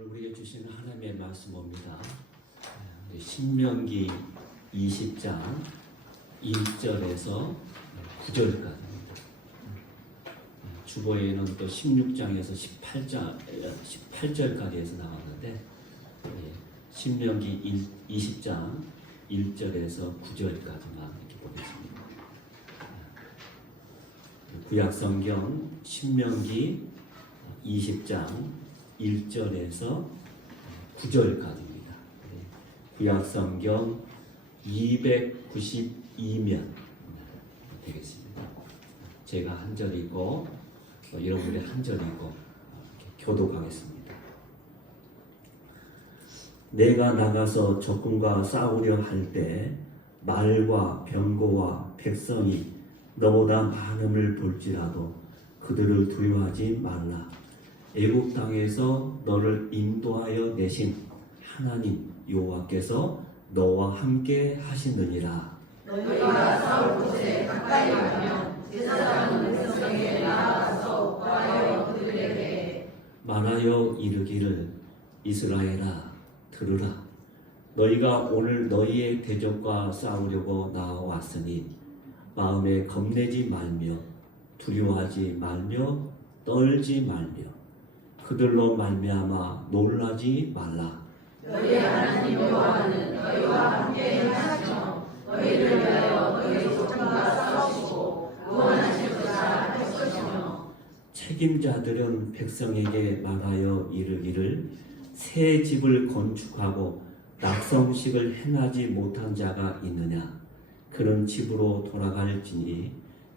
오늘 우리에게 주시는 하나님의 말씀 봅니다. 신명기 20장 1절에서 9절까지입니다. 주보에는 또 16장에서 18절까지 해서 나왔는데 신명기 20장 1절에서 9절까지만 이렇게 보겠습니다. 구약성경 신명기 20장 1절에서 9절까지입니다. 구약성경 292면 되겠습니다. 제가 한 절이고 여러분이 한 절이고 교독하겠습니다. 내가 나가서 적군과 싸우려 할 때 말과 병거와 백성이 너보다 많음을 볼지라도 그들을 두려워하지 말라. 애굽 땅에서 너를 인도하여 내신 하나님 여호와께서 너와 함께 하시느니라. 너희가 싸울 곳에 가까이 가면 제사장은 백성에게 나아가서 말하여 그들에게 말하여 이르기를 이스라엘아 들으라. 너희가 오늘 너희의 대적과 싸우려고 나와왔으니 마음에 겁내지 말며 두려워하지 말며 떨지 말며 그들로 말미암아 놀라지 말라. 너희 하나님 여호와는 너희와 함께 하시며 너희를 위하여 너희 적군과 싸우시고 구원하실 것이라 할 것이며 책임자들은 백성에게 말하여 이르기를 새 집을 건축하고 낙성식을 행하지 못한 자가 있느냐. 그런 집으로 돌아갈지니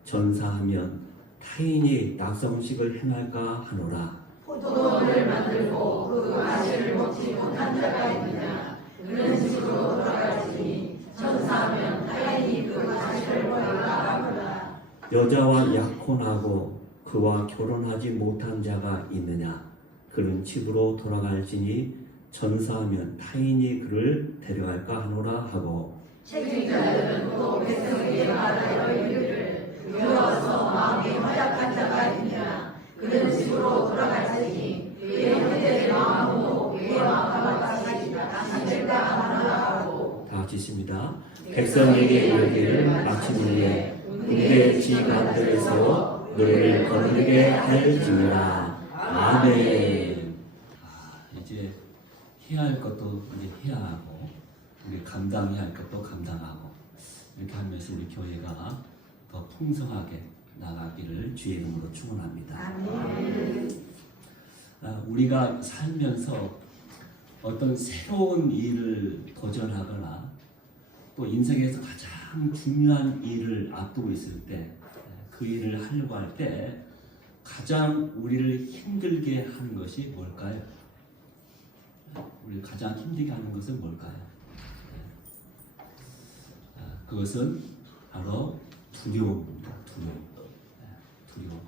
전사하면 타인이 낙성식을 행할까 하노라. 포도원을 만들고 그 가시를 먹지 못한 자가 있느냐. 그런 집으로 돌아갈지니 전사하면 타인이 그 가시를 먹을까 하노라. 여자와 약혼하고 그와 결혼하지 못한 자가 있느냐. 그런 집으로 돌아갈지니 전사하면 타인이 그를 데려갈까 하노라 하고 책임자들은 또 백성에게 말하여 이르기를 두려워서 마음이 허약한 자가 있느냐. 그런 집으로 돌아갈지니 그의 형제의 마음으로 그와 같이 당실까 하노라 하고 다 같이 있습니다. 백성에게 이르기를 마침 후에 군대 지휘관들에서 노래를 거르게 할지니라. 아멘. 이제 해야 할 것도 이제 해야 하고 우리 감당해야 할 것도 감당하고 이렇게 하면서 우리 교회가 더 풍성하게 나가기를 주의 이름으로 축원합니다. 아멘. 우리가 살면서 어떤 새로운 일을 도전하거나 또 인생에서 가장 중요한 일을 앞두고 있을 때 그 일을 하려고 할 때 가장 우리를 힘들게 하는 것이 뭘까요? 우리를 가장 힘들게 하는 것은 뭘까요? 그것은 바로 두려움입니다. 두려움.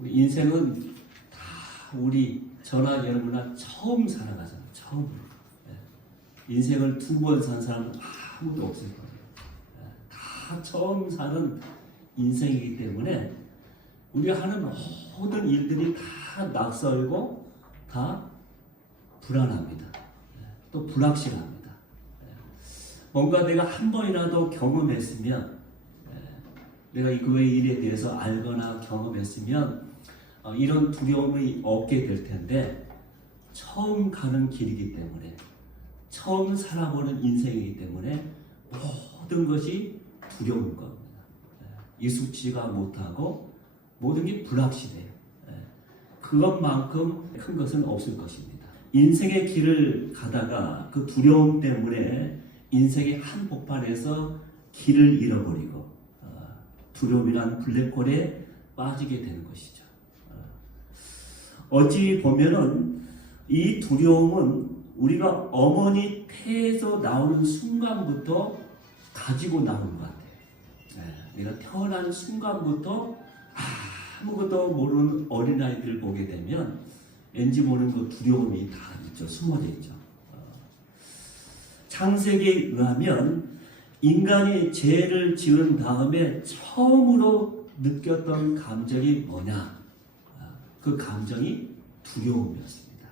우리 인생은 다 우리 저나 여러분이나 처음 살아가잖아요. 처음. 인생을 두 번 산 사람은 아무도 없을 거예요. 다 처음 사는 인생이기 때문에 우리가 하는 모든 일들이 다 낯설고 다 불안합니다. 또 불확실합니다. 뭔가 내가 한 번이라도 경험했으면 내가 그 일에 대해서 알거나 경험했으면 이런 두려움이 없게 될 텐데 처음 가는 길이기 때문에 처음 살아보는 인생이기 때문에 모든 것이 두려운 겁니다. 익숙지가 못하고 모든 게 불확실해요. 그것만큼 큰 것은 없을 것입니다. 인생의 길을 가다가 그 두려움 때문에 인생의 한복판에서 길을 잃어버리고 두려움이란 블랙홀에 빠지게 되는 것이죠. 어찌 보면은 이 두려움은 우리가 어머니 태에서 나오는 순간부터 가지고 나오는 것 같아요. 내가 태어난 순간부터 아무것도 모르는 어린아이들을 보게 되면 왠지 모르는 그 두려움이 다 있죠. 숨어져 있죠. 창세기에 의하면 인간이 죄를 지은 다음에 처음으로 느꼈던 감정이 뭐냐? 그 감정이 두려움이었습니다.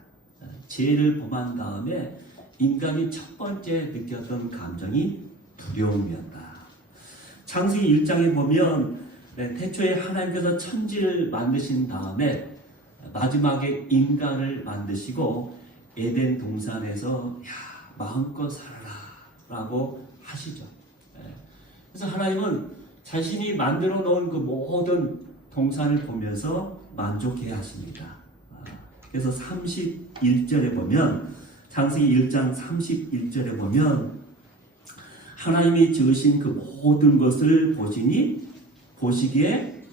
죄를 범한 다음에 인간이 첫 번째 느꼈던 감정이 두려움이었다. 창세기 1장에 보면 태초에 하나님께서 천지를 만드신 다음에 마지막에 인간을 만드시고 에덴 동산에서 마음껏 살아라 라고 하시죠. 그래서 하나님은 자신이 만들어 놓은 그 모든 동산을 보면서 만족해야 하십니다. 그래서 31절에 보면, 창세기 1장 31절에 보면 하나님이 지으신 그 모든 것을 보시니 보시기에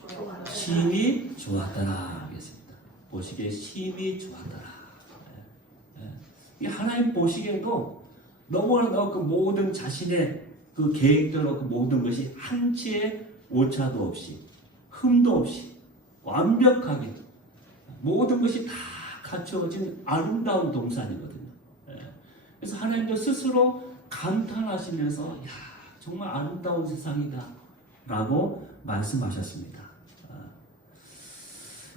심히 좋았더라 하겠습니다. 보시기에 심히 좋았더라. 하나님 보시기에도 너무나 그 모든 자신의 그 계획대로 그 모든 것이 한치의 오차도 없이 흠도 없이 완벽하게 모든 것이 다 갖춰진 아름다운 동산이거든요. 그래서 하나님도 스스로 감탄하시면서 정말 아름다운 세상이다 라고 말씀하셨습니다.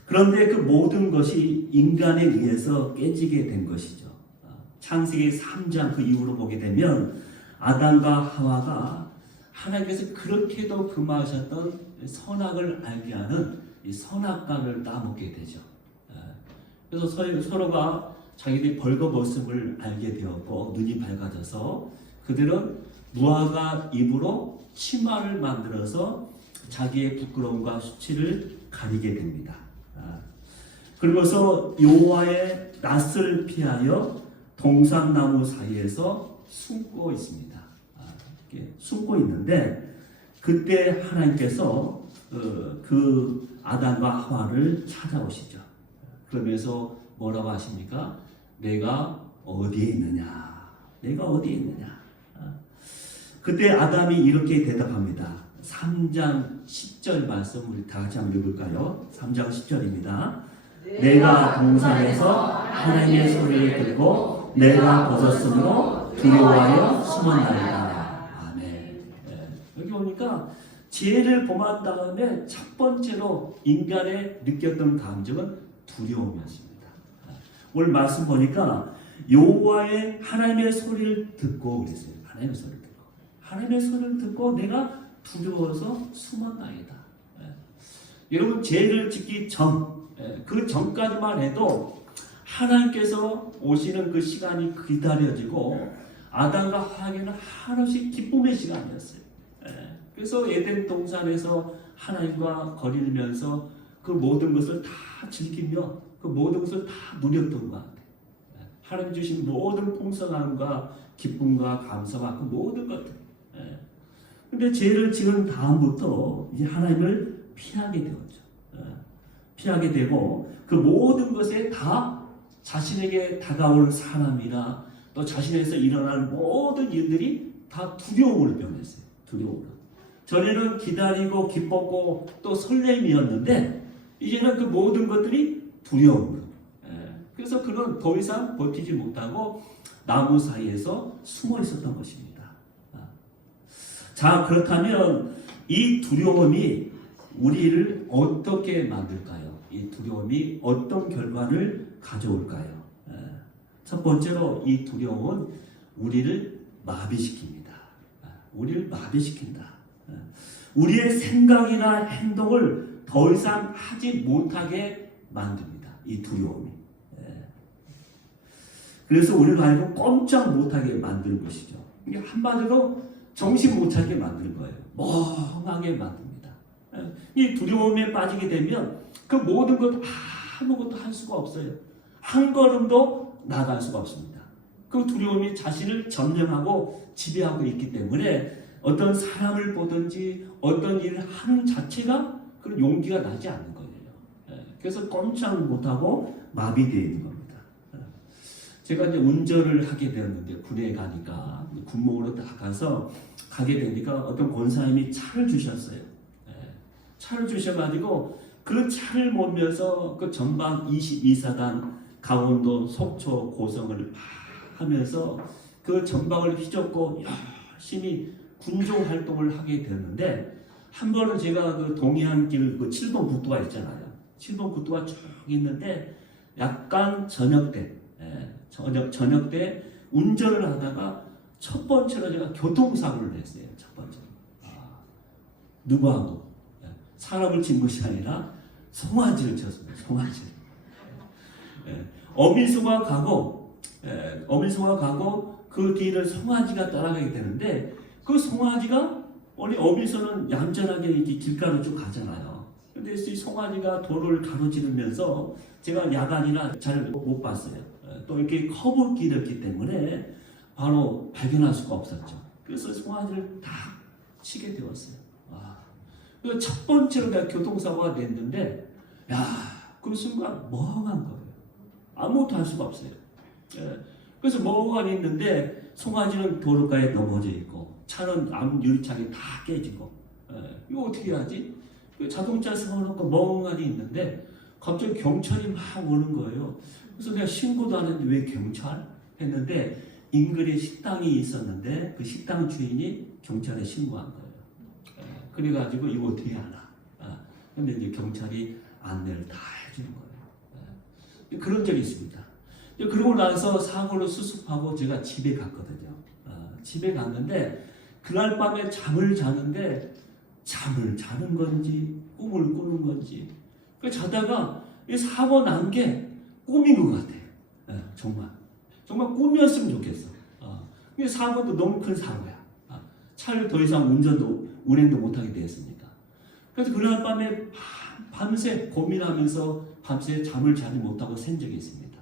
그런데 그 모든 것이 인간에 의해서 깨지게 된 것이죠. 창세기 3장 그 이후로 보게 되면 아담과 하와가 하나님께서 그렇게도 금하셨던 선악을 알게 하는 이 선악과를 따먹게 되죠. 그래서 서로가 자기들이 벌거벗음을 알게 되었고 눈이 밝아져서 그들은 무화과 잎으로 치마를 만들어서 자기의 부끄러움과 수치를 가리게 됩니다. 그러면서 여호와의 낯을 피하여 동산나무 사이에서 숨고 있습니다. 이렇게 숨고 있는데 그때 하나님께서 그 아담과 하와를 찾아오시죠. 그러면서 뭐라고 하십니까? 내가 어디에 있느냐? 내가 어디에 있느냐? 그때 아담이 이렇게 대답합니다. 3장 10절 말씀 우리 다 같이 한번 읽을까요? 3장 10절입니다. 내가 동산에서 하나님의 소리를 듣고 내가 벗었으므로 두려워하여 숨었나이다. 아멘. 여기 보니까 죄를 범한 다음에 첫 번째로 인간의 느꼈던 감정은 두려움이었습니다. 오늘 말씀 보니까 여호와의 하나님의 소리를 듣고 그랬어요. 하나님의 소리를 듣고. 하나님의 소리를 듣고 내가 두려워서 숨었나이다. 여러분 죄를 짓기 전, 그 전까지만 해도 하나님께서 오시는 그 시간이 기다려지고 아담과 하와에게는 한없이 기쁨의 시간이었어요. 그래서 에덴 동산에서 하나님과 거리면서 그 모든 것을 다 즐기며 그 모든 것을 다 누렸던 것 같아요. 하나님 주신 모든 풍성함과 기쁨과 감사와 그 모든 것들. 근데 죄를 지은 다음부터 이제 하나님을 피하게 되었죠. 피하게 되고 그 모든 것에 다 자신에게 다가올 사람이나 또 자신에서 일어날 모든 일들이 다 두려움으로 변했어요. 두려움으로. 전에는 기다리고 기뻤고 또 설렘이었는데 이제는 그 모든 것들이 두려움으로. 그래서 그는 더 이상 버티지 못하고 나무 사이에서 숨어 있었던 것입니다. 자, 그렇다면 이 두려움이 우리를 어떻게 만들까요? 이 두려움이 어떤 결과를 가져올까요? 첫 번째로 이 두려움은 우리를 마비시킵니다. 우리를 마비시킨다. 우리의 생각이나 행동을 더 이상 하지 못하게 만듭니다. 이 두려움이. 그래서 우리를 알고 꼼짝 못하게 만드는 것이죠. 이게 한마디로 정신 못 차리게 만드는 거예요. 멍하게 만듭니다. 이 두려움에 빠지게 되면 그 모든 것 아무것도 할 수가 없어요. 한 걸음도 나갈 수가 없습니다. 그 두려움이 자신을 점령하고 지배하고 있기 때문에 어떤 사람을 보든지 어떤 일을 하는 자체가 그런 용기가 나지 않는 거예요. 그래서 꼼짝 못하고 마비되어 있는 겁니다. 제가 이제 운전을 하게 되었는데 군에 가니까 군목으로 딱 가게 되니까 어떤 권사님이 차를 주셨어요. 차를 주셔가지고 그 차를 몰면서 그 전방 22사단 강원도 속초 고성을 하면서 그 전방을 휘젓고 열심히 군종 활동을 하게 되었는데 한 번은 제가 그 동해안길 그 7번 국도가 있잖아요. 7번 국도가 쭉 있는데 약간 저녁 때, 저녁 때 운전을 하다가 첫 번째로 제가 교통사고를 냈어요. 첫 번째로. 누구하고? 사람을 친 것이 아니라 송아지를 쳤습니다. 송아지. 어미소가 가고 그 뒤를 송아지가 따라가게 되는데 그 송아지가 원래 어미소는 얌전하게 이렇게 길가로 쭉 가잖아요. 근데 이 송아지가 도로를 가로지르면서 제가 야간이나 잘 못 봤어요. 또 이렇게 커브길이었기 때문에 바로 발견할 수가 없었죠. 그래서 송아지를 다 치게 되었어요. 첫 번째로 내가 교통사고가 됐는데, 그 순간 멍한 거예요. 아무것도 할 수가 없어요. 그래서 멍하니 있는데 송아지는 도로가에 넘어져 있고 차는 앞 유리창이 다 깨지고, 이거 어떻게 하지? 자동차 세워놓고 멍하니 있는데 갑자기 경찰이 막 오는 거예요. 그래서 내가 신고도 안 했는데 왜 경찰? 했는데 인근에 식당이 있었는데 그 식당 주인이 경찰에 신고한 거예요. 그래가지고 이거 어떻게 하나? 근데 이제 경찰이 안내를 다 해주는 거예요. 그런 적이 있습니다. 그러고 나서 사고를 수습하고 제가 집에 갔거든요. 집에 갔는데 그날 밤에 잠을 자는데 잠을 자는 건지 꿈을 꾸는 건지 자다가 이 사고 난 게 꿈인 것 같아요. 정말 꿈이었으면 좋겠어. 이게 사고도 너무 큰 사고야. 차를 더 이상 운행도 못하게 되었으니까. 그래서 그날 밤에 밤새 고민하면서 밤새 잠을 자지 못하고 샌 적이 있습니다.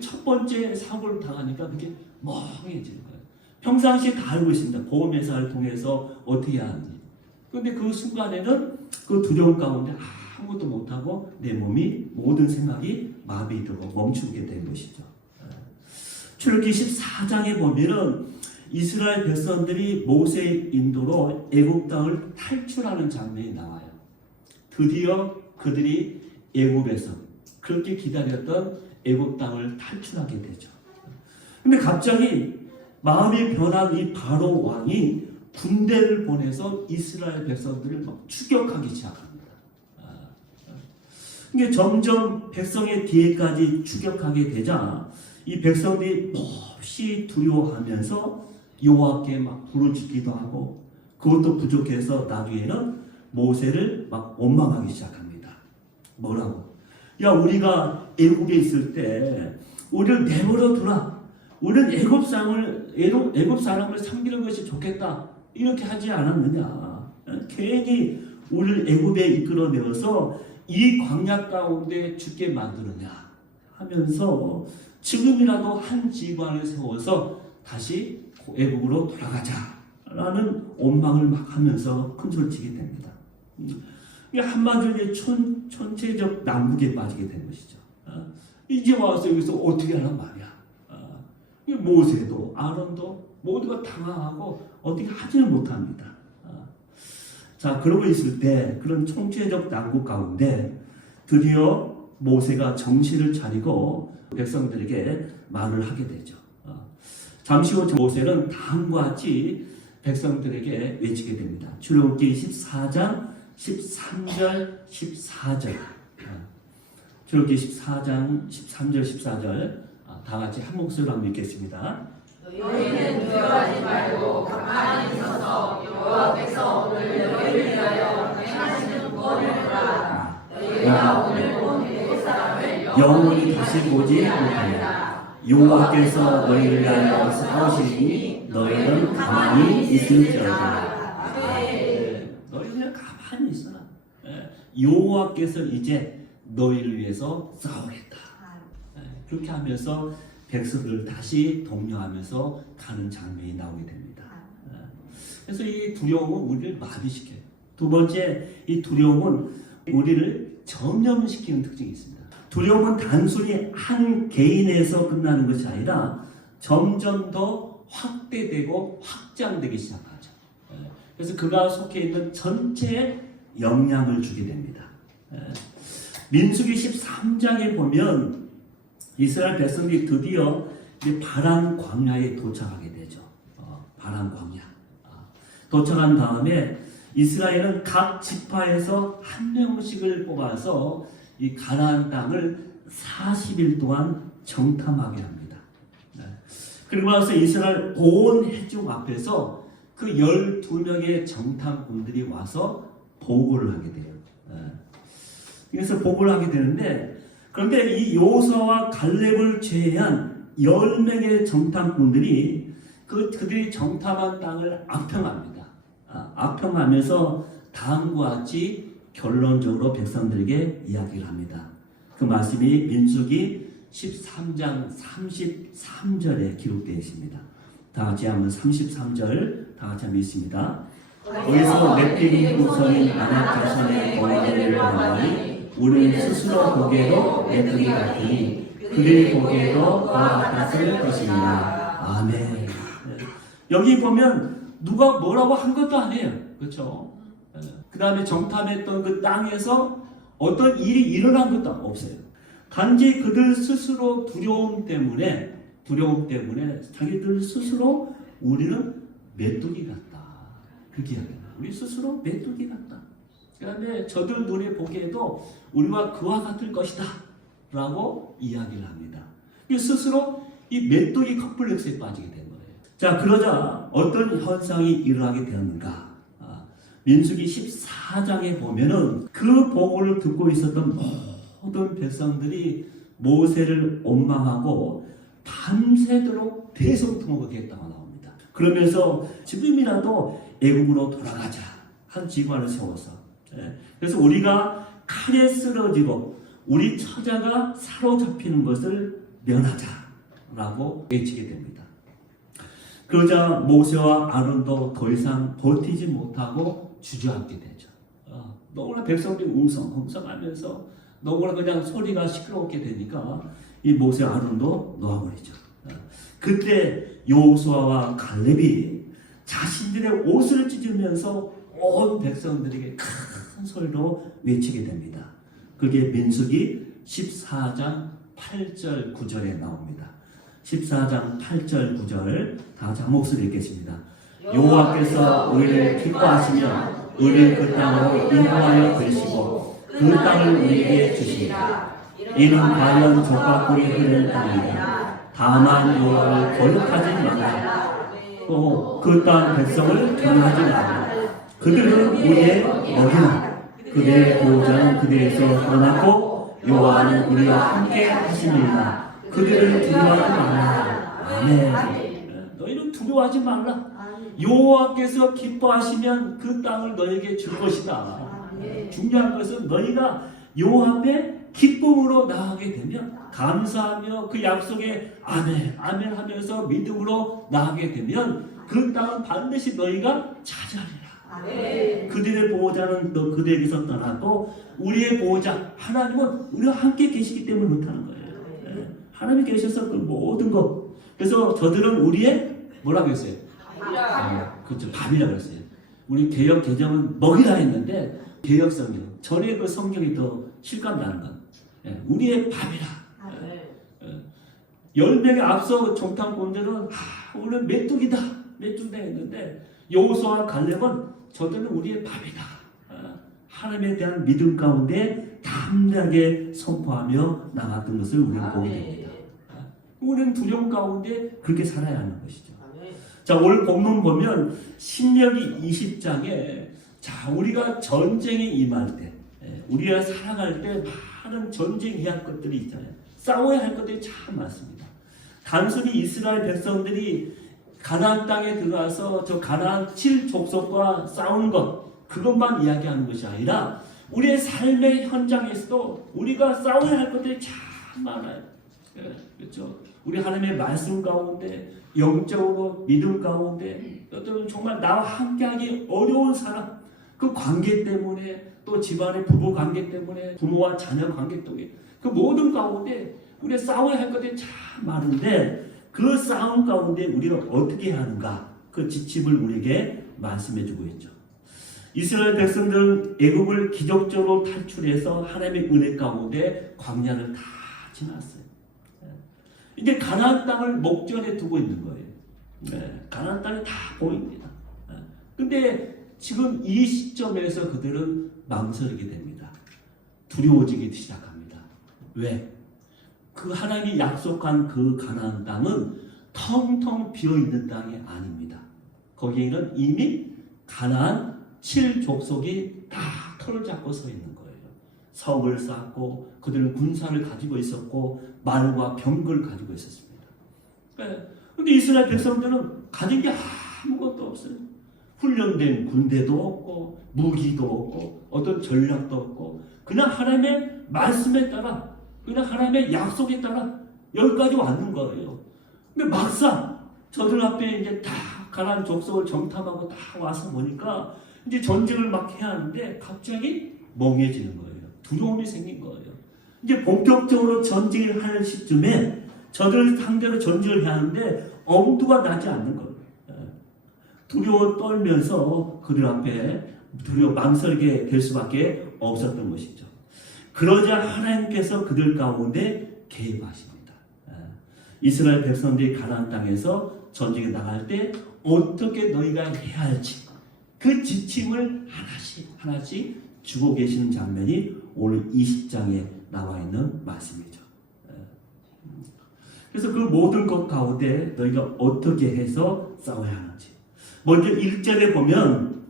첫 번째 사고를 당하니까 그게 멍해지는 거예요. 평상시에 다 알고 있습니다. 보험회사를 통해서 어떻게 해야 하는지. 그런데 그 순간에는 그 두려움 가운데 아무것도 못하고 내 몸이 모든 생각이 마비에 들고 멈추게 된 것이죠. 출애굽기 14장에 보면은 이스라엘 백성들이 모세의 인도로 애굽 땅을 탈출하는 장면이 나와요. 드디어 그들이 애굽에서 그렇게 기다렸던 애굽 땅을 탈출하게 되죠. 근데 갑자기 마음이 변한 이 바로 왕이 군대를 보내서 이스라엘 백성들을 막 추격하기 시작합니다. 이게 점점 백성의 뒤에까지 추격하게 되자 이 백성들이 몹시 두려워하면서 여호와께 막 부르짖기도 하고 그것도 부족해서 나중에는 모세를 막 원망하기 시작합니다. 뭐라고? 야, 우리가 애굽에 있을 때 우리를 내버려 두라. 우리는 애굽 사람을 섬기는 것이 좋겠다. 이렇게 하지 않았느냐? 괜히 우리를 애굽에 이끌어내어서 이 광야 가운데 죽게 만드느냐 하면서 지금이라도 한 지방을 세워서 다시 애굽으로 돌아가자라는 원망을 막 하면서 큰소리치게 됩니다. 한마디로 천체적 난국에 빠지게 된 것이죠. 이제 와서 여기서 어떻게 하란 말이야. 모세도 아론도 모두가 당황하고 어떻게 하지는 못합니다. 자, 그러고 있을 때 그런 총체적 난국 가운데 드디어 모세가 정신을 차리고 백성들에게 말을 하게 되죠. 잠시 후 모세는 다음과 같이 백성들에게 외치게 됩니다. 출애굽기 14장 13절 14절. 출애굽기 14장 13절 14절 다 같이 한 목소리로 한번 읽겠습니다. 너희는 두려워하지 말고 가만히 서서 여호와 께서 오늘 너희를 위하여 행하시는 구원을 보라. 너희가 오늘 본 애굽 사람을 영원히 다시 보지 못하리라. 여호와께서 너희를 위하여 싸우시니 너희는 가만히 있을지어다. 너희는 그냥 가만히 있어. 여호와께서 이제 너희를 위해서 싸우겠다. 그렇게 하면서 백성들을 다시 독려하면서 가는 장면이 나오게 됩니다. 그래서 이 두려움은 우리를 마비시켜요. 두 번째, 이 두려움은 우리를 전염시키는 특징이 있습니다. 두려움은 단순히 한 개인에서 끝나는 것이 아니라 점점 더 확대되고 확장되기 시작하죠. 그래서 그가 속해 있는 전체에 영향을 주게 됩니다. 민수기 13장에 보면 이스라엘 백성들이 드디어 바란 광야에 도착하게 되죠. 바란 광야. 도착한 다음에 이스라엘은 각 지파에서 한 명씩을 뽑아서 이 가나안 땅을 40일 동안 정탐하게 합니다. 그리고 나서 이스라엘 온 회중 앞에서 그 12명의 정탐꾼들이 와서 보고를 하게 돼요. 그래서 보고를 하게 되는데, 그런데 이 여호수아와 갈렙을 제외한 10명의 정탐꾼들이 그들이 정탐한 땅을 악평합니다. 악평하면서 다음과 같이 결론적으로 백성들에게 이야기를 합니다. 그 말씀이 민수기 13장 33절에 기록되어 있습니다. 다 같이 한번 33절 다 같이 한번 읽습니다. 거기서 넷필림 후손인 아낙 자손의 거인을 보아하니 우리는 스스로 보기에도 메뚜기 같으니 그들이 보기에도 그와 같았을 것입니다. 아멘. 여기 보면 누가 뭐라고 한 것도 아니에요. 그렇죠? 그 다음에 정탐했던 그 땅에서 어떤 일이 일어난 것도 없어요. 단지 그들 스스로 두려움 때문에 자기들 스스로 우리는 메뚜기 같다. 그렇게 이야기해요. 우리 스스로 메뚜기 같다. 그런데 저들 눈에 보기에도 우리와 그와 같을 것이다 라고 이야기를 합니다. 스스로 이 메뚜기 컴플렉스에 빠지게 된 거예요. 자, 그러자 어떤 현상이 일어나게 되었는가? 민수기 14장에 보면은 그 보고를 듣고 있었던 모든 백성들이 모세를 원망하고 밤새도록 대성통곡했다고 나옵니다. 그러면서 지금이라도 애국으로 돌아가자 한 지관을 세워서, 그래서 우리가 칼에 쓰러지고 우리 처자가 사로잡히는 것을 면하자라고 외치게 됩니다. 그러자 모세와 아론도 더 이상 버티지 못하고 주저앉게 되죠. 너무나 백성들이 웅성웅성하면서 너무나 그냥 소리가 시끄럽게 되니까 이 모세 아론도 놓아버리죠. 그때 여호수아와 갈렙이 자신들의 옷을 찢으면서 온 백성들에게 큰 소리로 외치게 됩니다. 그게 민수기 14장 8절 9절에 나옵니다. 14장 8절 9절 다 같이 한 목소리 읽겠습니다. 여호와께서 우리를 기뻐하시면 우리를 그 땅으로 인도하여 드시고 그 땅을 우리에게 주시리라. 이는 과연 젖과 꿀이 흐르는 땅이다. 다만 여호와를 거역하지 말라. 또 그 땅 백성을 경하지 말라. 그들은 우리의 먹이나 그들의 보호자는 그들에서 떠났고 여호와는 우리와 함께 하시니라. 그들을 두려워하지 말라. 아멘. 너희는 두려워하지 말라. 여호와께서 기뻐하시면 그 땅을 너에게 줄 것이다. 중요한 것은 너희가 여호와 앞에 기쁨으로 나아가게 되면, 감사하며 그 약속에 아멘 아멘 하면서 믿음으로 나아가게 되면 그 땅은 반드시 너희가 차지하리라. 그들의 보호자는 너 그들에게서 떠나고 우리의 보호자 하나님은 우리와 함께 계시기 때문에 못하는 거예요. 하나님이 계셔서 그 모든 것. 그래서 저들은 우리의 뭐라고 했어요? 그렇죠. 밥이라고 했어요. 우리 개역 개정은 먹이라 했는데 개역 성경 전에 그 성경이 더 실감 나는 건 우리의 밥이라. 10명에 앞서 정탐꾼들은 우리는 메뚜기다 했는데 여호수아와 갈렙은 저들은 우리의 밥이다. 하나님에 대한 믿음 가운데 담대하게 선포하며 나갔던 것을 우리는 보게 됩니다. 우리는 두려움 가운데 그렇게 살아야 하는 것이죠. 자, 오늘 본문 보면 신명기 20장에 자, 우리가 전쟁에 임할 때, 우리가 살아갈 때 많은 전쟁해야 할 것들이 있잖아요. 싸워야 할 것들이 참 많습니다. 단순히 이스라엘 백성들이 가나안 땅에 들어가서 저 가나안 7족속과 싸우는 것, 그것만 이야기하는 것이 아니라 우리의 삶의 현장에서도 우리가 싸워야 할 것들이 참 많아요. 그렇죠? 우리 하나님의 말씀 가운데, 영적으로 믿음 가운데, 어떤 정말 나와 함께하기 어려운 사람, 그 관계 때문에, 또 집안의 부부 관계 때문에, 부모와 자녀 관계 때문에, 그 모든 가운데 우리가 싸워야 할 것들이 참 많은데, 그 싸움 가운데 우리가 어떻게 해야 하는가, 그 지침을 우리에게 말씀해주고 있죠. 이스라엘 백성들은 애굽을 기적적으로 탈출해서 하나님의 은혜 가운데 광야를 다 지났어요. 이제 가나안 땅을 목전에 두고 있는 거예요. 가나안 땅이 다 보입니다. 근데 지금 이 시점에서 그들은 망설이게 됩니다. 두려워지기 시작합니다. 왜? 그 하나님이 약속한 그 가나안 땅은 텅텅 비어있는 땅이 아닙니다. 거기에는 이미 가나안 7족속이 다 터를 잡고 서 있는 거예요. 성을 쌓고 그들은 군사를 가지고 있었고 말과 병거를 가지고 있었습니다. 그런데 이스라엘 백성들은 가진 게 아무것도 없어요. 훈련된 군대도 없고 무기도 없고 어떤 전략도 없고 그냥 하나님의 말씀에 따라 그냥 하나님의 약속에 따라 여기까지 왔는 거예요. 근데 막상 저들 앞에 이제 다 가나안 족속을 정탐하고 다 와서 보니까 이제 전쟁을 막 해야 하는데 갑자기 멍해지는 거예요. 두려움이 생긴 거예요. 이제 본격적으로 전쟁을 할 시점에 저들 상대로 전쟁을 해야 하는데 엄두가 나지 않는 거예요. 두려워 떨면서 그들 앞에 두려워 망설이게 될 수밖에 없었던 것이죠. 그러자 하나님께서 그들 가운데 개입하십니다. 이스라엘 백성들이 가나안 땅에서 전쟁에 나갈 때 어떻게 너희가 해야 할지 그 지침을 하나씩 주고 계시는 장면이 오늘 20장에 나와 있는 말씀이죠. 그래서 그 모든 것 가운데 너희가 어떻게 해서 싸워야 하는지. 먼저 1절에 보면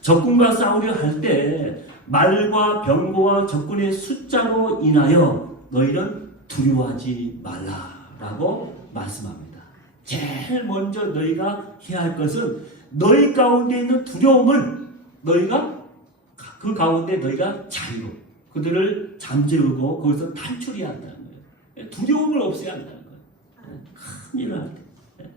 적군과 싸우려 할 때 말과 병거와 적군의 숫자로 인하여 너희는 두려워하지 말라라고 말씀합니다. 제일 먼저 너희가 해야 할 것은 너희 가운데 있는 두려움을 너희가 그 가운데 너희가 자유로 그들을 잠재우고 거기서 탈출해야 한다는 거예요. 두려움을 없애야 한다는 거예요. 큰일 날 때.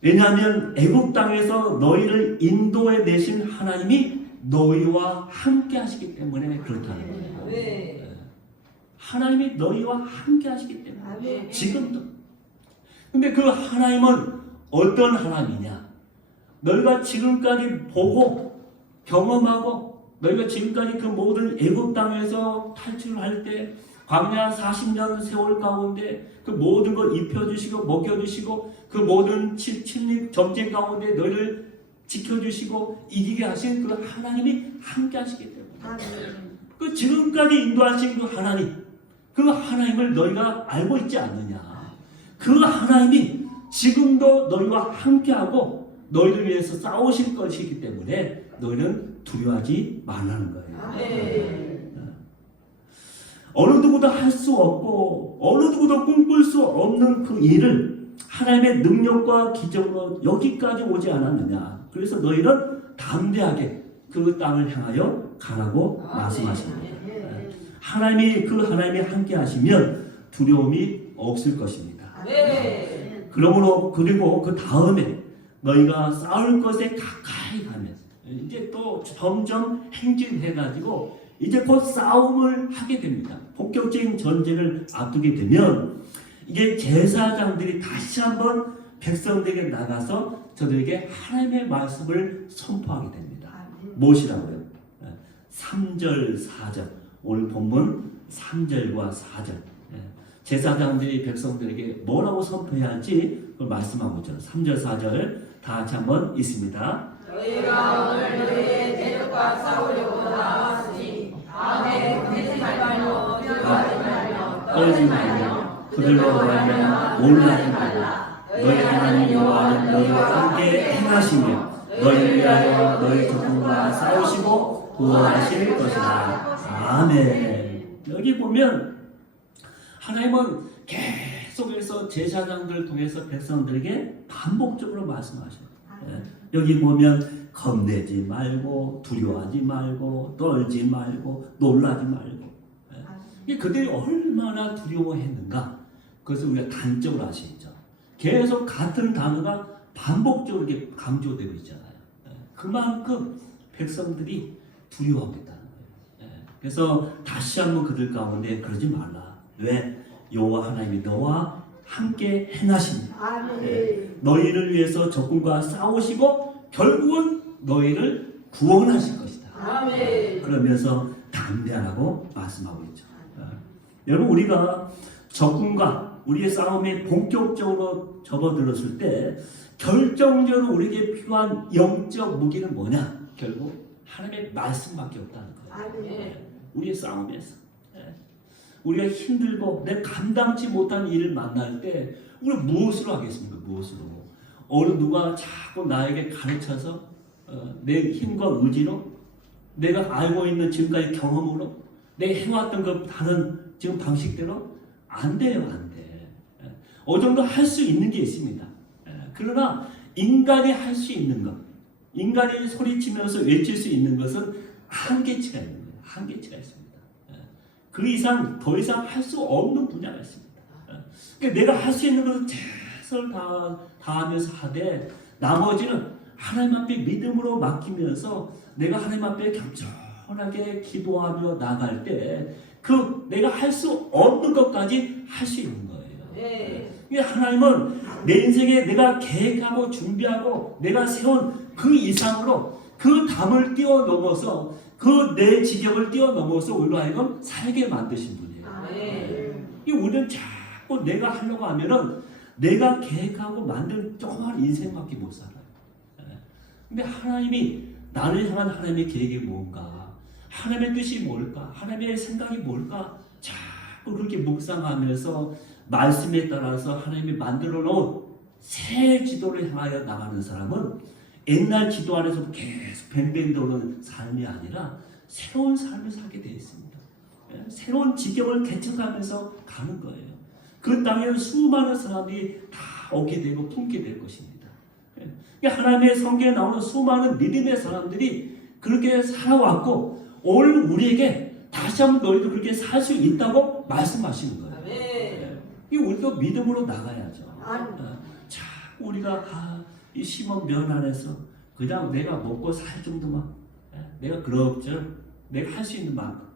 왜냐하면 애국 땅에서 너희를 인도해 내신 하나님이 너희와 함께 하시기 때문에 그렇다는 거예요. 네. 하나님이 너희와 함께 하시기 때문에 네. 지금도. 근데 그 하나님은 어떤 하나님이냐? 너희가 지금까지 보고 경험하고 너희가 지금까지 그 모든 애국 땅에서 탈출할 때 광야 40년 세월 가운데 그 모든 걸 입혀주시고 먹여주시고 그 모든 침입 전쟁 가운데 너희를 지켜주시고 이기게 하신 그 하나님이 함께 하시기 때문에 그 지금까지 인도하신 그 하나님 그 하나님을 너희가 알고 있지 않느냐. 그 하나님이 지금도 너희와 함께하고 너희를 위해서 싸우실 것이기 때문에 너희는 두려워하지 말라는 거예요. 네. 어느 누구도 할 수 없고 어느 누구도 꿈꿀 수 없는 그 일을 하나님의 능력과 기적으로 여기까지 오지 않았느냐. 그래서 너희는 담대하게 그 땅을 향하여 가라고 말씀하십니다. 하나님이 함께 하시면 두려움이 없을 것입니다. 네. 그러므로 그리고 그 다음에 너희가 싸울 것에 가까이 가면 이제 또 점점 행진해가지고 이제 곧 싸움을 하게 됩니다. 본격적인 전쟁을 앞두게 되면 이게 제사장들이 다시 한번 백성들에게 나가서 저들에게 하나님의 말씀을 선포하게 됩니다. 무엇이라고요? 3절, 4절. 오늘 본문 3절과 4절. 제사장들이 백성들에게 뭐라고 선포해야 할지 그걸 말씀하고 있죠. 3절, 4절 다 같이 한번 읽습니다. 너희가 오늘 너희의 대적과 싸우려고 나왔으니 다음에 내지 말며 두려워하지 말며 떨지 말며 그들로 말하며 놀라지 말라. 너희 하나님 여호와는 너희와 함께 행하시며 너희를 위하여 너희 적군과 싸우시고 구원하실 것이다. 아멘. 여기 보면 하나님은 계속해서 제사장들을 통해서 백성들에게 반복적으로 말씀하셔요. 여기 보면 겁내지 말고 두려워하지 말고 떨지 말고 놀라지 말고. 그들이 얼마나 두려워했는가 그것을 우리가 단적으로 알 수 있죠. 계속 같은 단어가 반복적으로 이렇게 강조되고 있잖아요. 그만큼 백성들이 두려워하고 있다는 거예요. 그래서 다시 한번 그들 가운데 그러지 말라. 왜? 여호와 하나님이 너와 함께 행하십니다. 너희를 위해서 적군과 싸우시고 결국은 너희를 구원하실 것이다. 아멘. 그러면서 담대하라고 말씀하고 있죠. 여러분 우리가 적군과 우리의 싸움에 본격적으로 접어들었을 때 결정적으로 우리에게 필요한 영적 무기는 뭐냐? 결국 하나님의 말씀밖에 없다는 거예요. 우리의 싸움에서. 우리가 힘들고 내 감당치 못한 일을 만날 때 우리가 무엇으로 하겠습니까? 무엇으로? 어느 누가 자꾸 나에게 가르쳐서 내 힘과 의지로 내가 알고 있는 지금까지 경험으로 내가 해왔던 그 다른 지금 방식대로 안 돼요. 안 돼. 어느 정도 할 수 있는 게 있습니다. 그러나 인간이 할 수 있는 것, 인간이 소리치면서 외칠 수 있는 것은 한계치가 있는 거예요. 한계치가 있습니다. 그 이상 더 이상 할 수 없는 분야가 있습니다. 그러니까 내가 할 수 있는 것은 최선을 다하면서 하되 나머지는 하나님 앞에 믿음으로 맡기면서 내가 하나님 앞에 겸손하게 기도하며 나갈 때 그 내가 할 수 없는 것까지 할 수 있는 거예요. 그러니까 하나님은 내 인생에 내가 계획하고 준비하고 내가 세운 그 이상으로 그 담을 뛰어넘어서 그 내 지경을 뛰어넘어서 우리로 하여금 살게 만드신 분이에요. 이 우리는 자꾸 내가 하려고 하면은 내가 계획하고 만든 조그만 인생밖에 못 살아요. 근데 하나님이 나를 향한 하나님의 계획이 뭔가, 하나님의 뜻이 뭘까, 하나님의 생각이 뭘까 자꾸 그렇게 묵상하면서 말씀에 따라서 하나님이 만들어 놓은 새 지도를 향하여 나가는 사람은 옛날 지도 안에서 계속 뱅뱅 도는 삶이 아니라 새로운 삶을 살게 되어 있습니다. 새로운 지경을 개척하면서 가는 거예요. 그 땅에는 수많은 사람이 다 오게 되고 품게 될 것입니다. 하나님의 성경에 나오는 수많은 믿음의 사람들이 그렇게 살아왔고 오늘 우리에게 다시 한번 너희도 그렇게 살 수 있다고 말씀하시는 거예요. 우리도 믿음으로 나가야죠. 자꾸 우리가 이 심은 면 안에서 그냥 내가 먹고 살 정도만, 내가 그럭저럭 내가 할 수 있는 만큼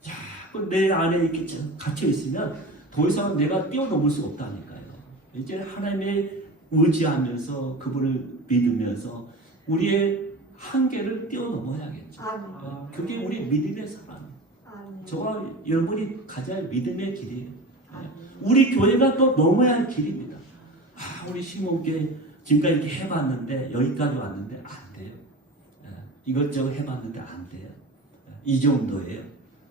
자꾸 내 안에 이렇게 갇혀 있으면 더 이상은 내가 뛰어넘을 수 없다니까요. 이제 하나님의 의지하면서 그분을 믿으면서 우리의 한계를 뛰어넘어야겠죠. 그게 우리 믿음의 사람이에요. 저와 여러분이 가져야 믿음의 길이에요. 우리 교회가 또 넘어야 할 길입니다. 우리 신목교회 지금까지 이렇게 해봤는데 여기까지 왔는데 안 돼요. 이것저것 해봤는데 안 돼요. 이 정도예요.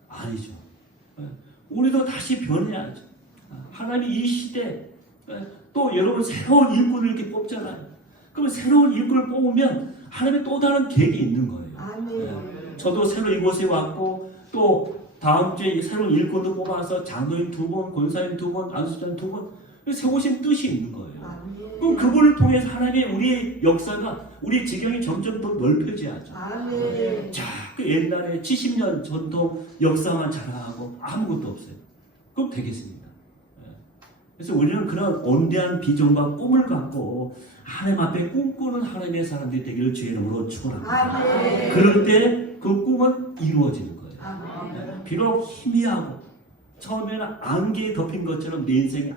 아니죠. 우리도 다시 변해야죠. 하나님이 이 시대 또 여러분 새로운 일꾼을 이렇게 뽑잖아요. 그럼 새로운 일꾼을 뽑으면 하나님의 또 다른 계획이 있는 거예요. 저도 새로 이곳에 왔고 또 다음 주에 새로운 일꾼도 뽑아서 장로님 2분, 권사님 2분, 안수장 2분 세우신 뜻이 있는 거예요. 그럼 그분을 통해서 하나님의 우리의 역사가 우리 지경이 점점 더 넓혀져야죠. 자, 그 옛날에 70년 전통 역사만 자랑하고 아무것도 없어요. 그럼 되겠습니다. 그래서 우리는 그런 온대한 비전과 꿈을 갖고 하나님 앞에 꿈꾸는 하나님의 사람들이 되기를 주의 이름으로 축원합니다. 그럴 때 그 꿈은 이루어지는 거예요. 비록 희미하고 처음에는 안개에 덮인 것처럼 내 인생이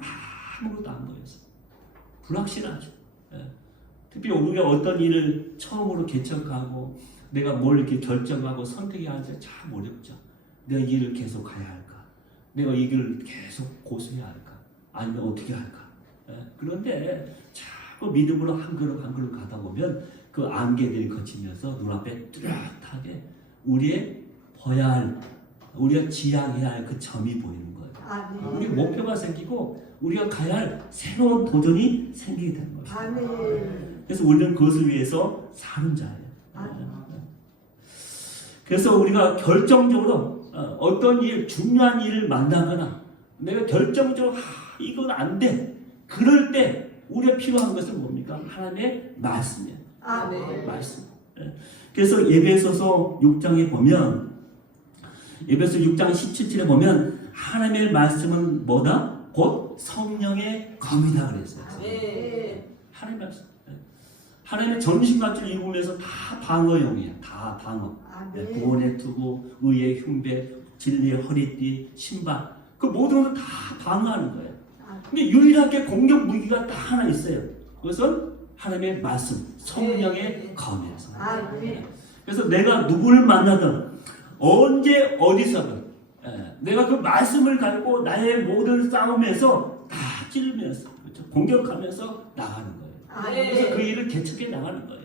아무것도 안 보여서 불확실하죠. 특히 우리가 어떤 일을 처음으로 개척하고 내가 뭘 이렇게 결정하고 선택해야 할지 참 어렵죠. 내가 이 길을 계속 가야 할까? 내가 이 길을 계속 고수해야 할까? 아니면 어떻게 할까? 그런데 자꾸 믿음으로 한 걸음 한 걸음 가다 보면 그 안개들이 거치면서 눈앞에 뚜렷하게 우리의 봐야 할, 우리가 지향해야 할 그 점이 보이는 거예요. 우리 목표가 생기고 우리가 가야 할 새로운 도전이 생기게 되는 거죠. 그래서 우리는 그것을 위해서 사는 자예요. 그래서 우리가 결정적으로 어떤 일, 중요한 일을 만나거나 내가 결정적으로 이건 안 돼. 그럴 때 우리가 필요한 것은 뭡니까? 하나님의 말씀이에요. 말씀. 그래서 에베소서 6장에 보면 에베소 6장 17절에 보면 하나님의 말씀은 뭐다? 곧 성령의 검이다 그랬어요. 하나님의 말씀. 하나님의 전신갑주를 입으면서 다 방어용이에요. 다 방어. 구원의 투구, 의의 흉배, 진리의 허리띠, 신발. 그 모든 것을 다 방어하는 거예요. 근데 유일하게 공격 무기가 딱 하나 있어요. 그것은 하나님의 말씀, 성령의 검이에요. 그래서 내가 누구를 만나든 언제 어디서든 내가 그 말씀을 갖고 나의 모든 싸움에서 다 찌르면서 그렇죠? 공격하면서 나가는 거예요. 그래서 그 일을 개척해 나가는 거예요.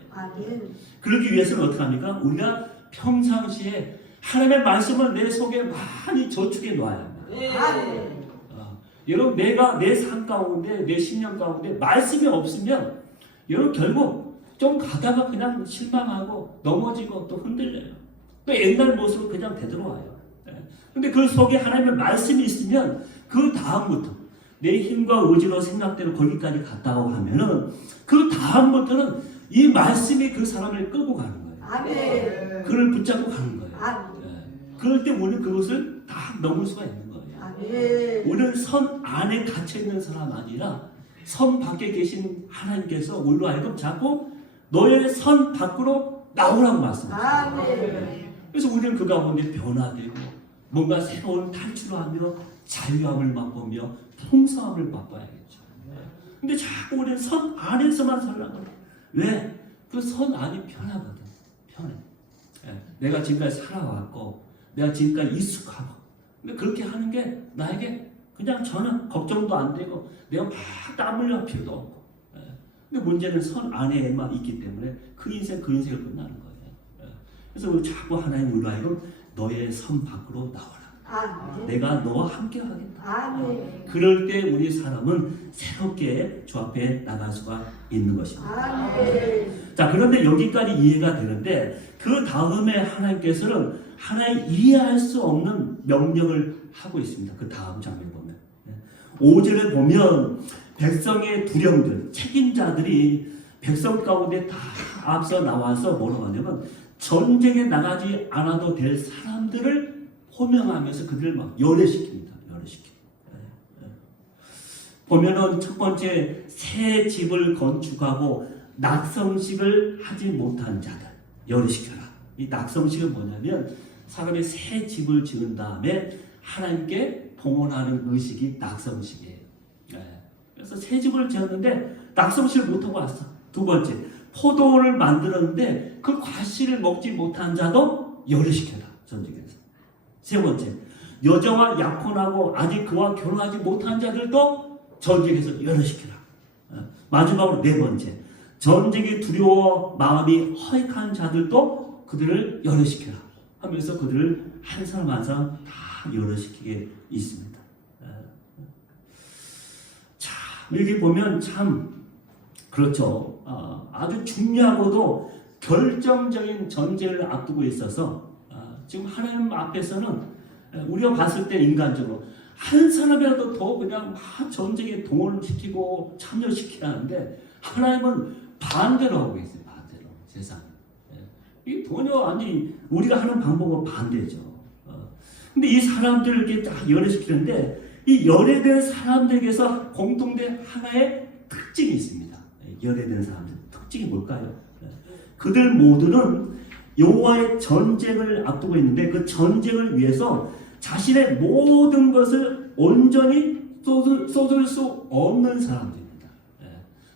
그러기 위해서는 어떻게 합니까? 우리가 평상시에 하나님의 말씀을 내 속에 많이 저축해 놔야 합니다. 여러분 내가 내 삶 가운데 내 신념 가운데 말씀이 없으면 여러분 결국 좀 가다가 그냥 실망하고 넘어지고 또 흔들려요. 또 옛날 모습으로 그냥 되돌아와요. 근데 그 속에 하나님의 말씀이 있으면 그 다음부터 내 힘과 의지로 생각대로 거기까지 갔다고 하면은 그 다음부터는 이 말씀이 그 사람을 끌고 가는 거예요. 그를 붙잡고 가는 거예요. 그럴 때 우리는 그것을 다 넘을 수가 있는 거예요. 우리는 선 안에 갇혀 있는 사람 아니라 선 밖에 계신 하나님께서 우리로 하여금 자꾸 너의 선 밖으로 나오라고 말씀하셨어요. 그래서 우리는 그 가운데 변화되고 뭔가 새로운 탈출하며 자유함을 맛보며 풍성함을 맛봐야겠죠. 근데 자꾸 우리는 선 안에서만 살라고. 왜? 그 선 안이 편하거든. 편해. 내가 지금까지 살아왔고 내가 지금까지 익숙하고 근데 그렇게 하는 게 나에게 그냥 전혀 걱정도 안 되고 내가 막 땀 흘릴 필요도 없고. 근데 문제는 선 안에만 있기 때문에 그 인생을 끝나는 거예요. 그래서 우리 자꾸 하나님 우리로 하여금 너의 선 밖으로 나와라. 내가 너와 함께 하겠다. 그럴 때 우리 사람은 새롭게 주 앞에 나갈 수가 있는 것입니다. 자, 그런데 여기까지 이해가 되는데 그 다음에 하나님께서는 하나의 이해할 수 없는 명령을 하고 있습니다. 그 다음 장면 보면 5절에 보면 백성의 두령들, 책임자들이 백성 가운데 다 앞서 나와서 뭐라고 하냐면 전쟁에 나가지 않아도 될 사람들을 호명하면서 그들을 막 열애시킵니다. 보면은 첫 번째 새 집을 건축하고 낙성식을 하지 못한 자들 열애시켜라. 이 낙성식은 뭐냐면 사람이 새 집을 지은 다음에 하나님께 봉헌하는 의식이 낙성식이에요. 그래서 새 집을 지었는데 낙성식을 못하고 왔어. 두 번째 포도를 만들었는데 그 과실을 먹지 못한 자도 열애시켜라. 전쟁에서. 세 번째 여자와 약혼하고 아직 그와 결혼하지 못한 자들도 전쟁에서 열애시켜라. 마지막으로 네 번째 전쟁이 두려워 마음이 허익한 자들도 그들을 열애시켜라 하면서 그들을 한 사람 한 사람 다 열애시키게 있습니다. 자, 여기 보면 참 그렇죠. 아주 중요하고도 결정적인 전쟁을 앞두고 있어서 지금 하나님 앞에서는 우리가 봤을 때 인간적으로 한 사람이라도 더 그냥 막 전쟁에 동원을 시키고 참여시켜야 하는데 하나님은 반대로 하고 계세요. 반대로 세상에. 이 전혀 아니 우리가 하는 방법은 반대죠. 근데 이 사람들을 이렇게 딱 열애시키는데 이 열애된 사람들에게서 공통된 하나의 특징이 있습니다. 열애된 사람들 특징이 뭘까요? 그들 모두는 여호와의 전쟁을 앞두고 있는데 그 전쟁을 위해서 자신의 모든 것을 온전히 쏟을 수 없는 사람들입니다.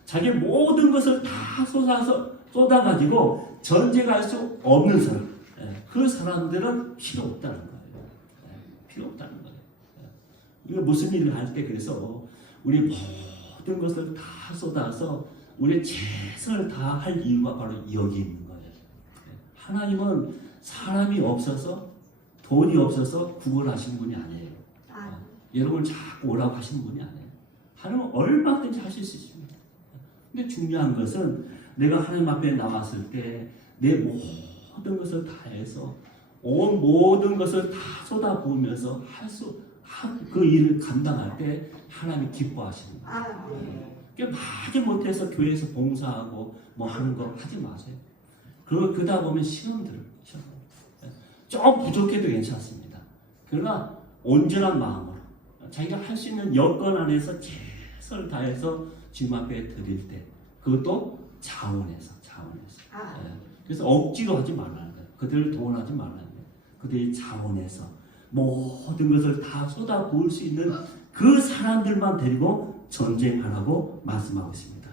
자기의 모든 것을 다 쏟아가지고 전쟁할 수 없는 사람. 그 사람들은 필요 없다는 거예요. 필요 없다는 거예요. 우리가 무슨 일을 할 때 그래서 우리 모든 것을 다 쏟아서 우리의 최선을 다할 이유가 바로 여기 있는 거예요. 하나님은 사람이 없어서 돈이 없어서 구걸하시는 분이 아니에요. 여러분을 자꾸 오라고 하시는 분이 아니에요. 하나님은 얼마든지 하실 수 있습니다. 근데 중요한 것은 내가 하나님 앞에 나왔을 때 내 모든 것을 다해서 온 모든 것을 다 쏟아부으면서 그 일을 감당할 때 하나님이 기뻐하시는 거예요. 그러니까 하지 못해서 교회에서 봉사하고 뭐 하는 거 하지 마세요. 그리고 그러다 보면 시험들을 좀 부족해도 괜찮습니다. 그러나 온전한 마음으로 자기가 할 수 있는 여건 안에서 최선을 다해서 주님 앞에 드릴 때 그것도 자원해서 그래서 억지로 하지 말라는 거예요. 그들을 동원하지 말라는 거예요. 그들이 자원해서 모든 것을 다 쏟아부을 수 있는 그 사람들만 데리고 전쟁하라고 말씀하고 있습니다.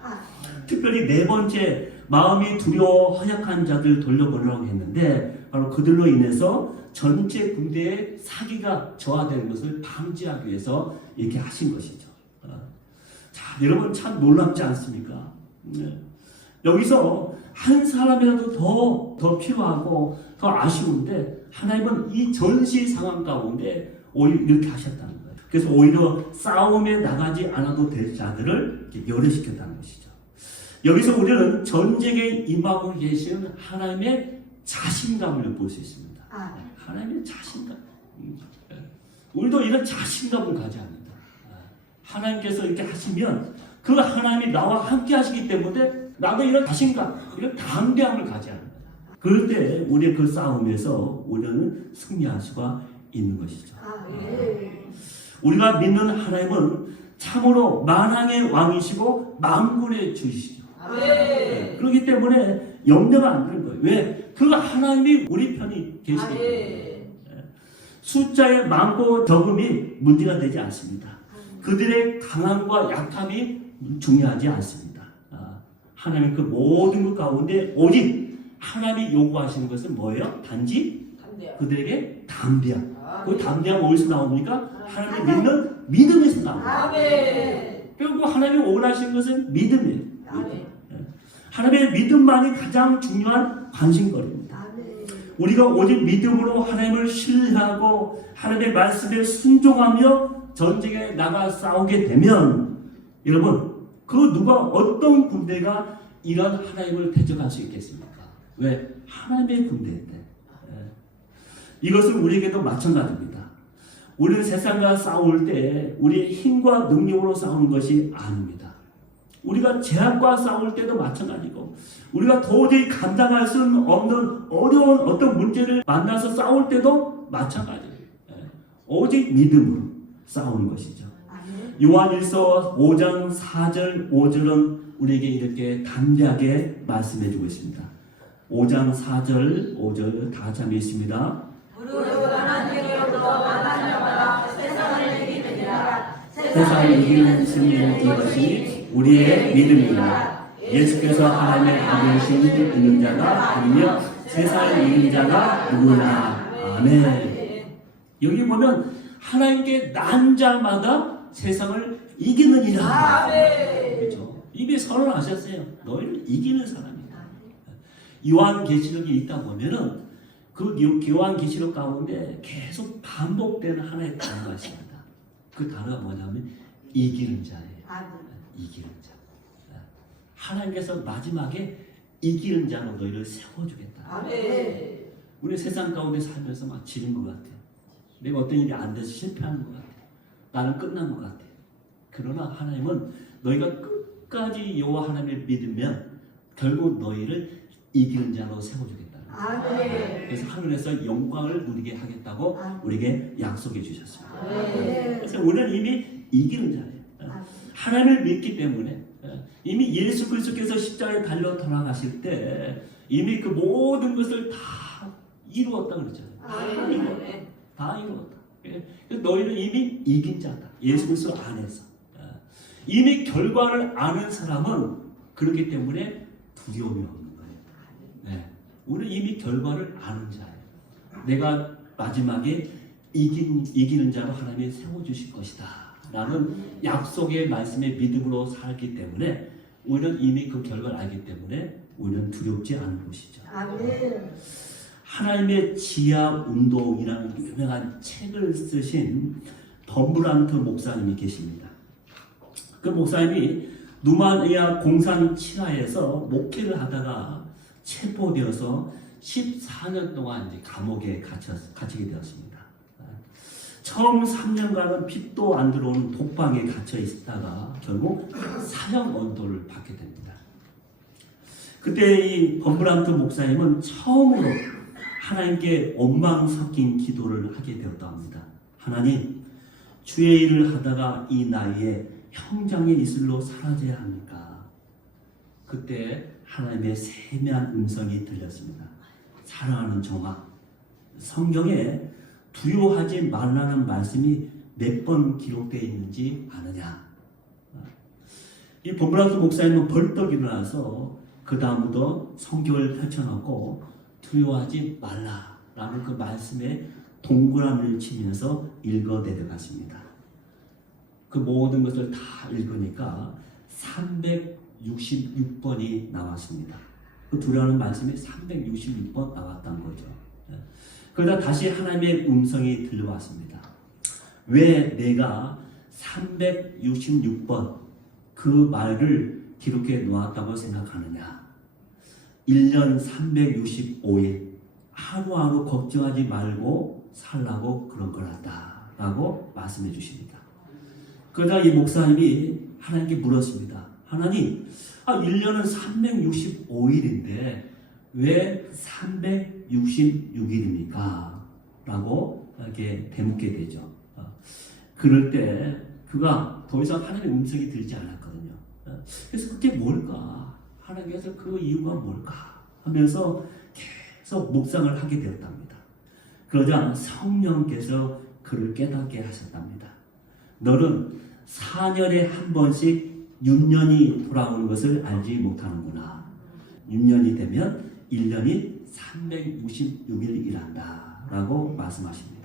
특별히 네 번째 마음이 두려워 허약한 자들 돌려보내라고 했는데 바로 그들로 인해서 전체 군대의 사기가 저하되는 것을 방지하기 위해서 이렇게 하신 것이죠. 자, 여러분 참 놀랍지 않습니까? 여기서 한 사람이라도 더 필요하고 더 아쉬운데 하나님은 이 전시 상황 가운데 오히려 이렇게 하셨다는 거예요. 그래서 오히려 싸움에 나가지 않아도 될 자들을 열애시켰다는 것이죠. 여기서 우리는 전쟁에 임하고 계신 하나님의 자신감을 볼 수 있습니다. 하나님의 자신감. 우리도 이런 자신감을 가져야 합니다. 하나님께서 이렇게 하시면 그 하나님이 나와 함께 하시기 때문에 나도 이런 자신감, 이런 담대함을 가져야 합니다. 그럴 때 우리의 그 싸움에서 우리는 승리할 수가 있는 것이죠. 우리가 믿는 하나님은 참으로 만왕의 왕이시고 만군의 주이시죠. 그렇기 때문에 염려가 안 되는 거예요. 왜? 그 하나님이 우리 편이 계시기 때문에. 숫자의 많고 적음이 문제가 되지 않습니다. 그들의 강함과 약함이 중요하지 않습니다. 하나님 그 모든 것 가운데 오직 하나님이 요구하시는 것은 뭐예요? 단지 그들에게 담대함. 그 담대함 어디서 나옵니까? 하나님을 믿는 믿음에서 나옵니다. 결국 하나님이 원하시는 것은 믿음이에요. 하나님의 믿음만이 가장 중요한 관심거리입니다. 우리가 오직 믿음으로 하나님을 신뢰하고 하나님의 말씀에 순종하며 전쟁에 나가 싸우게 되면 여러분 그 누가 어떤 군대가 이런 하나님을 대적할 수 있겠습니까? 왜? 하나님의 군대인데. 이것은 우리에게도 마찬가지입니다. 우리는 세상과 싸울 때 우리의 힘과 능력으로 싸우는 것이 아닙니다. 우리가 제약과 싸울 때도 마찬가지고 우리가 도저히 감당할 수 없는 어려운 어떤 문제를 만나서 싸울 때도 마찬가지예요. 오직 믿음으로 싸우는 것이죠. 요한일서 5장 4절 5절은 우리에게 이렇게 담대하게 말씀해 주고 있습니다. 5장 4절 5절 다 같이 읽습니다. 세상을 이기는 승리는 이것이 우리의 믿음이라. 예수께서 하나님의 아들이신 이기는 자가 아니며 세상을 이기는 자가 누구나. 아멘. 여기 보면 하나님께 난 자마다 세상을 이기느니라. 그렇죠? 이미 선언하셨어요. 너희를 이기는 사람이다. 요한계시록이 있다 보면은 그 요한계시록 가운데 계속 반복되는 하나의 단어가 있습니다. 그 단어가 뭐냐면 이기는 자예요. 이기는 자. 하나님께서 마지막에 이기는 자로 너희를 세워주겠다. 우리 세상 가운데 살면서 막 지는 것 같아요. 내가 어떤 일이 안 돼서 실패하는 것 같아요. 나는 끝난 것 같아요. 그러나 하나님은 너희가 끝까지 여호와 하나님을 믿으면 결국 너희를 이기는 자로 세워주겠다. 그래서 하늘에서 영광을 누리게 하겠다고 우리에게 약속해 주셨습니다. 그래서 우리는 이미 이기는 자예요. 하나님을 믿기 때문에 이미 예수 그리스도께서 십자가에 달려 돌아가실 때 이미 그 모든 것을 다 이루었다 그랬잖아요. 다 이루었다. 그래서 너희는 이미 이긴 자다. 예수 그리스도 안에서. 이미 결과를 아는 사람은 그렇기 때문에 두려움이 없는 거예요. 네. 우리는 이미 결과를 아는 자예요. 내가 마지막에 이기는 자로 하나님이 세워주실 것이다 라는 약속의 말씀에 믿음으로 살기 때문에 우리는 이미 그 결과를 알기 때문에 우리는 두렵지 않은 것이죠. 하나님의 지하 운동이라는 유명한 책을 쓰신 덤브란트 목사님이 계십니다. 그 목사님이 누마니아 공산 칠하에서 목회를 하다가 체포되어서 14년 동안 이제 감옥에 갇히게 되었습니다. 처음 3년간은 빛도 안 들어오는 독방에 갇혀 있다가 결국 사형 언도를 받게 됩니다. 그때 이 덤브란트 목사님은 처음으로 하나님께 원망 섞인 기도를 하게 되었다 합니다. 하나님, 주의 일을 하다가 이 나이에 형장의 이슬로 사라져야 합니까? 그때 하나님의 세미한 음성이 들렸습니다. 사랑하는 종아, 성경에 두려워하지 말라는 말씀이 몇 번 기록되어 있는지 아느냐? 이 덤브란트 목사님은 벌떡 일어나서 그 다음부터 성경을 펼쳐놓고 두려워하지 말라라는 그 말씀에 동그라미를 치면서 읽어 내려갔습니다. 그 모든 것을 다 읽으니까 366번이 나왔습니다. 그 두려워하는 말씀이 366번 나왔다는 거죠. 그러다 다시 하나님의 음성이 들려왔습니다. 왜 내가 366번 그 말을 기록해 놓았다고 생각하느냐? 1년 365일 하루하루 걱정하지 말고 살라고 그런 거란다 라고 말씀해 주십니다. 그러자 이 목사님이 하나님께 물었습니다. 하나님, 1년은 365일인데 왜 366일입니까? 라고 이렇게 되묻게 되죠. 그럴 때 그가 더 이상 하나님의 음성이 들지 않았거든요. 그래서 그게 뭘까? 하나님께서 그 이유가 뭘까? 하면서 계속 묵상을 하게 되었답니다. 그러자 성령께서 그를 깨닫게 하셨답니다. 너는 4년에 한 번씩 6년이 돌아오는 것을 알지 못하는구나. 6년이 되면 1년이 366일이란다 라고 말씀하십니다.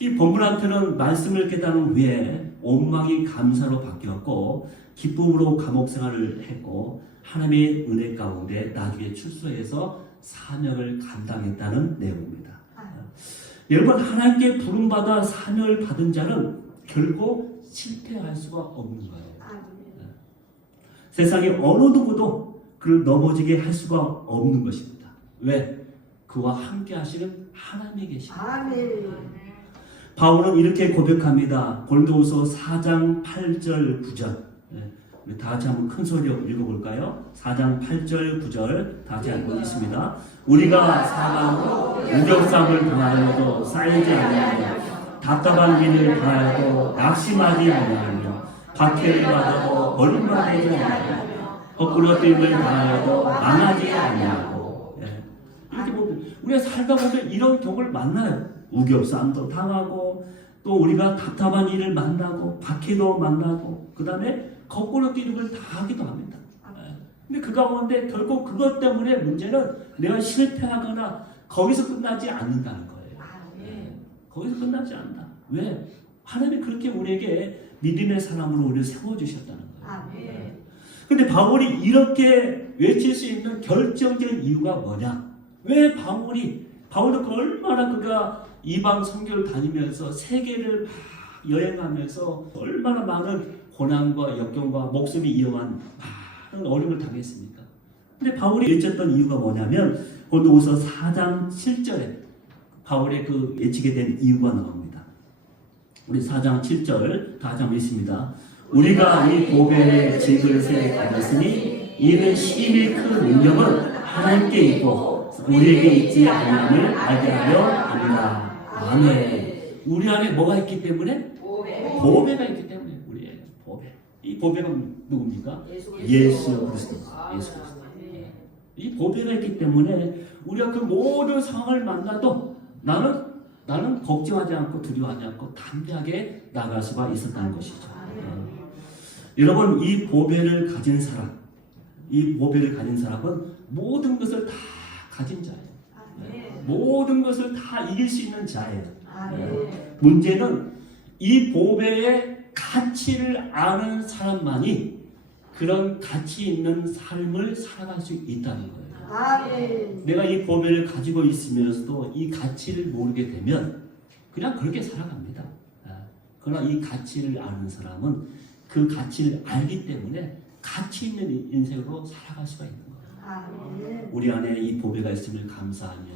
이 본문한테는 말씀을 깨달은 후에 온망이 감사로 바뀌었고 기쁨으로 감옥 생활을 했고 하나님의 은혜 가운데 나중에 출소해서 사명을 감당했다는 내용입니다. 여러분, 하나님께 부름받아 사명을 받은 자는 결코 실패할 수가 없는 거예요. 세상에 어느 누구도 그를 넘어지게 할 수가 없는 것입니다. 왜? 그와 함께 하시는 하나님이 계십니다. 바울은 이렇게 고백합니다. 고린도후서 4장 8절 9절. 우리 다 같이 한번 큰 소리로 읽어볼까요? 4장 8절 9절 다 같이 한번 읽습니다. 우리가 사망으로 무력삼을 당하여도 쌓이지 아니하며 답답한 일을 당하여도 낙심하지 아니하며 박해를 받아도 버림받지 아니하며 거꾸로 뛸을 당하여도 망하지 아니하고. 이렇게 보면 우리가 살다 보면 이런 경우를 만나요. 우겹쌈도 당하고 또 우리가 답답한 일을 만나고 박해도 만나고 그 다음에 거꾸로 뛰는 다 하기도 합니다. 근데 그 가운데 결국 그것 때문에 문제는 내가 실패하거나 거기서 끝나지 않는다는 거예요. 거기서 끝나지 않는다. 왜? 하나님이 그렇게 우리에게 믿음의 사람으로 우리를 세워주셨다는 거예요. 근데 바울이 이렇게 외칠 수 있는 결정적인 이유가 뭐냐? 왜 바울도 얼마나 그가 이방 선교를 다니면서 세계를 막 여행하면서 얼마나 많은 고난과 역경과 목숨이 위험한 많은 어려움을 당했습니까? 근데 바울이 외쳤던 이유가 뭐냐면 고린도후서 4장 7절에 바울의 그 외치게 된 이유가 나옵니다. 우리 4장 7절 다 같이 읽습니다. 우리가 이 보배의 질그릇에 가졌으니 이는 심히 큰 능력은 하나님께 있고 우리에게 있지 않음을 알게 하려 합니다. 아멘. 우리 안에 뭐가 있기 때문에? 보배가 있기 때문에 우리의 보배. 이 보배가 누굽니까? 예수 그리스도. 이 보배가 있기 때문에 우리가 그 모든 상황을 만나도 나는 걱정하지 않고 두려워하지 않고 담대하게 나갈 수가 있었다는 것이죠. 여러분, 이 보배를 가진 사람은 모든 것을 다 가진 자예요. 모든 것을 다 이길 수 있는 자예요. 문제는 이 보배의 가치를 아는 사람만이 그런 가치 있는 삶을 살아갈 수 있다는 거예요. 내가 이 보배를 가지고 있으면서도 이 가치를 모르게 되면 그냥 그렇게 살아갑니다. 그러나 이 가치를 아는 사람은 그 가치를 알기 때문에 가치 있는 인생으로 살아갈 수가 있는 거예요. 우리 안에 이 보배가 있음을 감사하며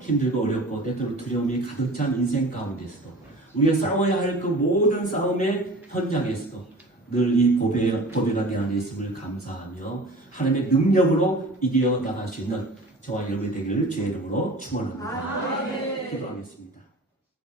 힘들고 어렵고 때때로 두려움이 가득 찬 인생 가운데서도 우리가 싸워야 할 그 모든 싸움의 현장에서도 늘 이 보배가 내 안에 있음을 감사하며 하나님의 능력으로 이겨 나갈 수 있는 저와 여러분이 되기를 주의 이름으로 축원합니다. 기도하겠습니다.